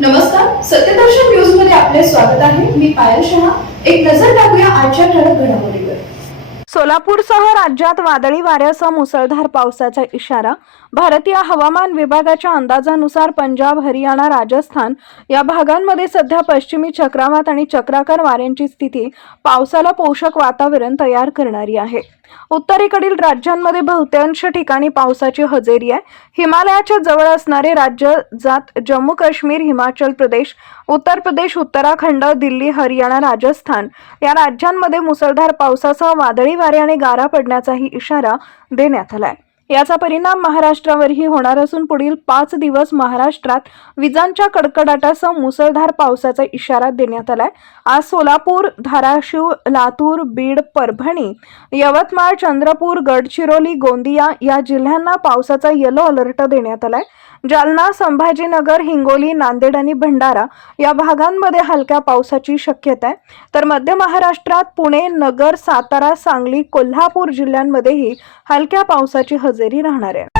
नमस्कार, सत्यदर्शन न्यूज मध्ये आपले स्वागत आहे। मी पायल शहा। एक नजर टाकूया आजच्या ठळक घडामोडीवर। सोलापूरसह राज्यात वादळी वाऱ्यासह मुसळधार पावसाचा इशारा। भारतीय हवामान विभागाच्या अंदाजानुसार पंजाब, हरियाणा, राजस्थान या भागांमध्ये सध्या पश्चिमी चक्रवात आणि चक्राकार वाऱ्यांची स्थिती पावसाला पोषक वातावरण तयार करणारी आहे। उत्तरेकडील राज्यांमध्ये बहुतांश ठिकाणी पावसाची हजेरी आहे। हिमालयाच्या जवळ असणारे राज्य जात जम्मू काश्मीर, हिमाचल प्रदेश, उत्तर प्रदेश, उत्तराखंड, दिल्ली, हरियाणा, राजस्थान या राज्यांमध्ये मुसळधार पावसासह वादळी वारे आणि गारा पडण्याचाही इशारा देण्यात आलाय। याचा परिणाम महाराष्ट्रावरही होणार असून पुढील 5 दिवस महाराष्ट्रात विजांच्या कडकडाटासह मुसळधार पावसाचा इशारा देण्यात आलाय। आज सोलापूर, धाराशिव, लातूर, बीड, परभणी, यवतमाळ, चंद्रपूर, गडचिरोली, गोंदिया या जिल्ह्यांना पावसाचा येलो अलर्ट देण्यात आलाय। जालना, संभाजीनगर, हिंगोली, नांदेड आणि भंडारा या भागांमध्ये हलक्या पावसाची शक्यता आहे। तर मध्य महाराष्ट्रात पुणे, नगर, सातारा, सांगली, कोल्हापूर जिल्ह्यांमध्येही हलक्या पावसाची हजेरी राहणार आहे।